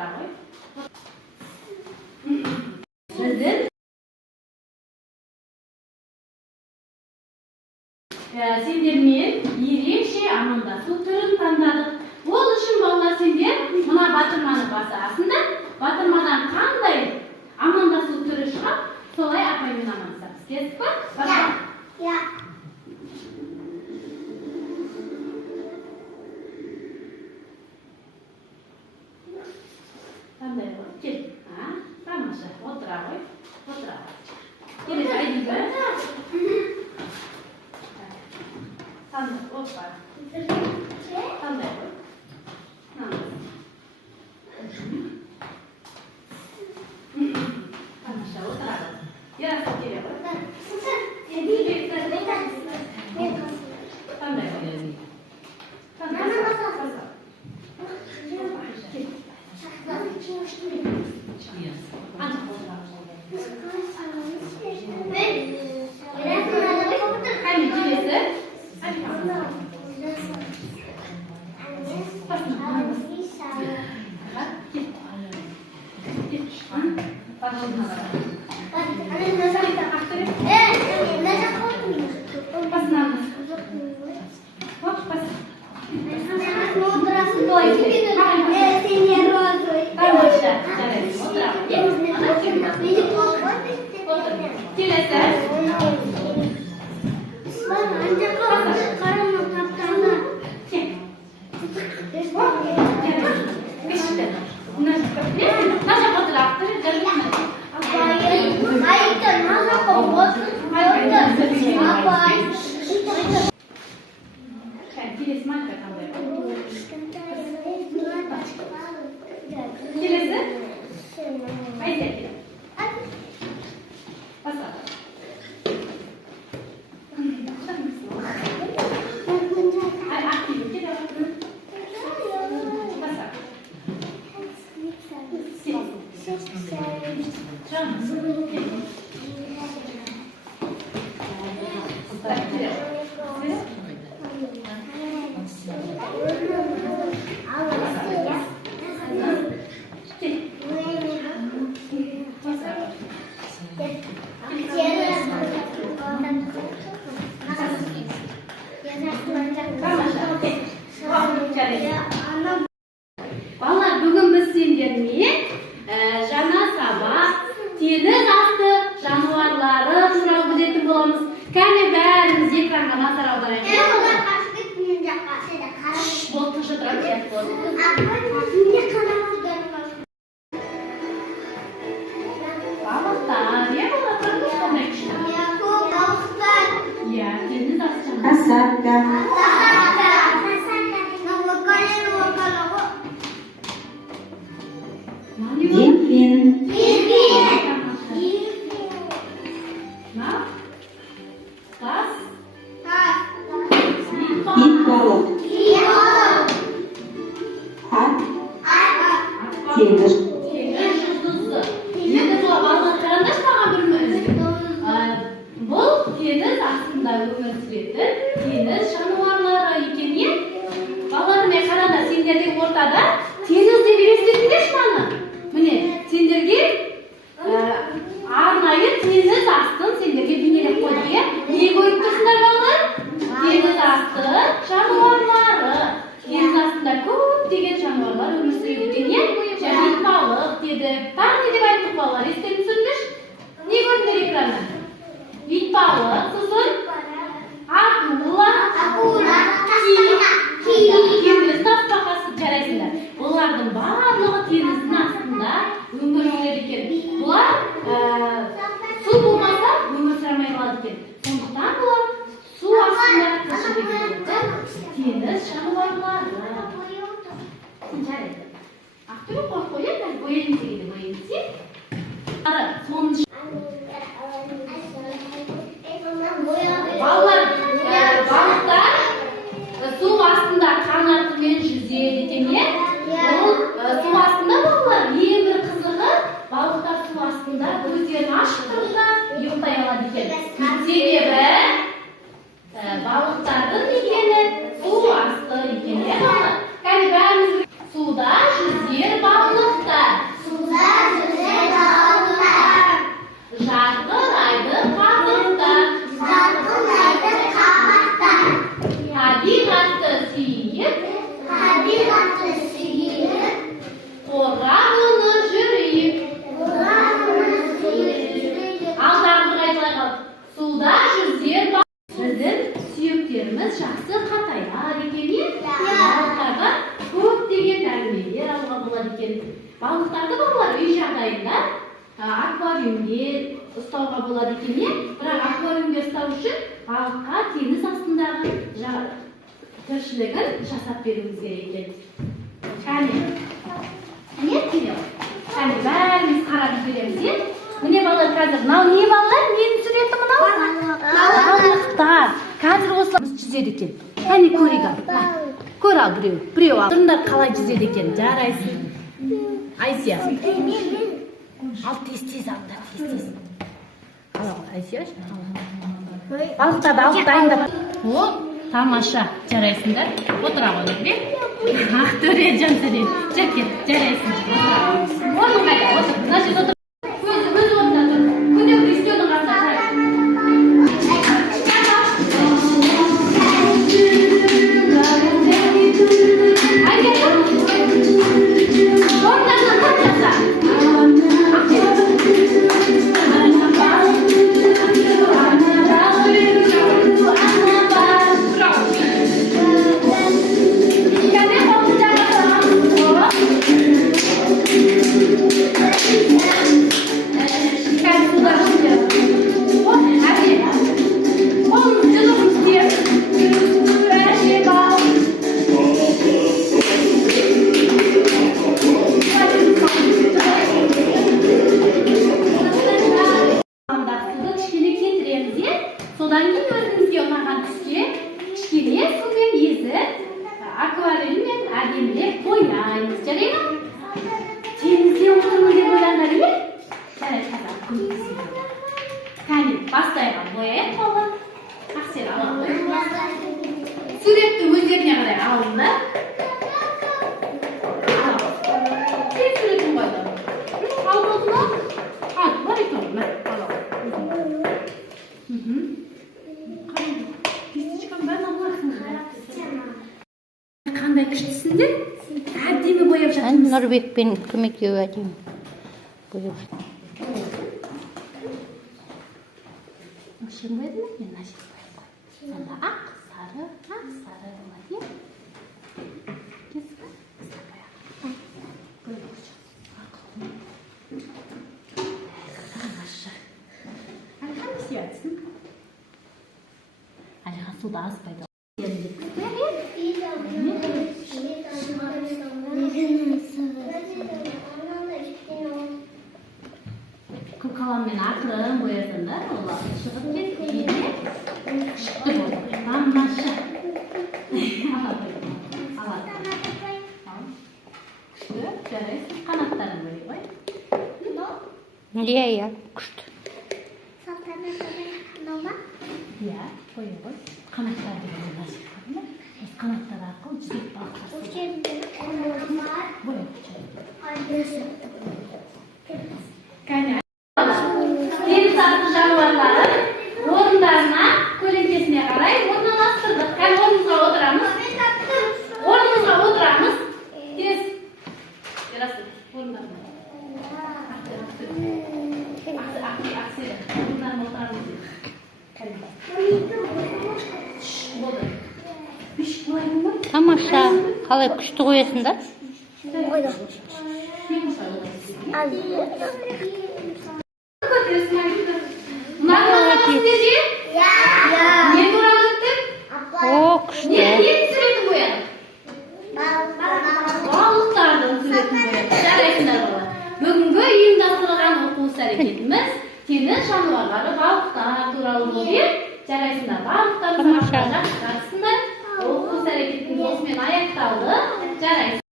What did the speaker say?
отыра ғой. Біздің сендермен ерекше амандасу түрін таңдадық. Ол үшін балалар сендер мына батырманы басасыңдар. Батырмадан қандай амандасу түрі шығып, солай апаймен амандасамыз. Келдік па? Иә. Қандай ғой? Кел. Тамаша. Отыра ғой. Отыра ғой. Келеді айдың ба? Қандай? Опа. Қандай ғой? Тамаша. Отыра ғой. Яраса келе ғой. Қандай ғой? Балалар, бүгін біз сендермен жаңа сабақ теңіз асты жануарлары туралы білетін боламыз. Кәне бәріміз экранға назар аударайық. Болды, тыныш отырамыз. Балықтар, иә балықтар, қандай күшті? Иә, теңіз асты Дельфин. Итбалық. Ат. Теңіз. Теңіз жұлдызы. Енді бұл балалар қараңдаршы маған бір мөлшер. Бұл теңіз астында өмір сүретін теңіз жануарлары екен, е? Балалар, міне қараңдар, сендерде ортада теңіз деп елестетіңдерші маны. Міне, сендерге арнайы теңіз астын сендерге бейнелеп қойдық, е? Не көріп тұрсыңдар балалар? Теңіз асты жануарлары. Теңіз астында көптеген жануарлар өмір сүреді екен, е? Және итбалық деді. Тағы не деп айттық балалар? Естен түсіріңдерші? Не көрдіңдер экраннан? Итбалық, сосын акула, теңіз тасбақасы, жарайсыңдар. Олардың барлығы теңіздің астында өмір сүреді екен. Бұлар су болмаса өмір сүрмей қалады екен. Сондықтан бұлар су астында тіршілік ететін теңіз жануарлары. Жарайды. Ақтөбе қойып қояды, бояймыз дегенде бояймыз, е? Балалар, балықтар су астында қанатымен жүзеді екен, е? Ол су астында балалар, ең бір қызығы, балықтар су астында көздерін ашып тұрып та ұйықтай алады екен. Себебі балықтардың мекені су асты екен, е балалар? Кәне бәріміз суда жүзер балық Balıqlarni bolalar uy жағдайында аквариумге ұстауға болады екен, не? Бірақ аквариумге ұстау үшін балыққа теңіз астындағы тіршілігін жасап беруіміз керек екен. Кәне. Не келе? Кәне бәріміз қарап береміз, е? Міне балалар қазір. Мынау не балалар? Ненің суреті мынау? Балықтар. Қазір осылар жүзеді екен. Кәне көрейік ал. Көр ал біреу ал. Тұрыңдар қалай жүзеді екен? Жарайсың. Айсия. Ал тез алдар, тез. Қала ғой, Айсия. Балық дайындап. О, тамаша. Жарайсыңдар. Отыра қойдық, бе? Ақ төре, жан төре. Жакет, жарайсың. Орын қайда, отыр. Мына жерде отыр. Өзі орында тұр. Күнде бір стелдің қасында тұрады. Содан кейін өзіңізге ұнаған түсте кішкене сумен езіп, аквариуммен әдемілеп бояймыз. Жарай ма? Теңізде отырмын деп ойлаңдар, ме? Жарай, қазір көмектесін. Кәне, бастайық, бояйық балалар. Ақсер ала қой. Суретті өздеріне қарай алыңдар. Сен суретін қойды. Ал болды ма? Ал, бар екен, ма? Қандай күштісіңдер? Әдемі бояп жатырмыз. Нұрбекпен көмекке әдемі бояп жатырмыз. Машин бояды ма? Мен машин бояп қой. Сонда ақ, сары болады. Кесіп қандай сүйетсің? Әліға суда аспайды. Көп қаламмен ақырын боясаңдар, олар шығып кетпейді. Күшті болды. Тамаша. Күшті, жарайсыз. Қанаттарын бөлей қой. Иә, күшті. Иә, қойы ғой. Қанаттарды бөлей қой. Қанаттар арқылы жүзіп балықтар. Бояп Кәне. Теңіз асты жануарларын орындарына, көлеңкесіне қарай орналастырдық. Кәне орнымызға отырамыз. Тез. Жарасың. Орындарына. Ақсері. Орындарына отырамыз. Кәне. Болды. Бешік болайын ба? Тамаша. Қалай күшті қоясыңдар? Не туралы өттік? О, күшті. Ненің суретін боядық? Балықтардың суретін боядық. Жарайсыңдар бала. Бүгінгі ұйымдастырылған оқу іс-әрекетіміз теңіз жануарлары, балықтар туралы болды. Жарайсыңдар, балықтарымызға жақсы қатысыңдар. Оқу іс-әрекетіміз осымен аяқталды. Жарайсыңдар.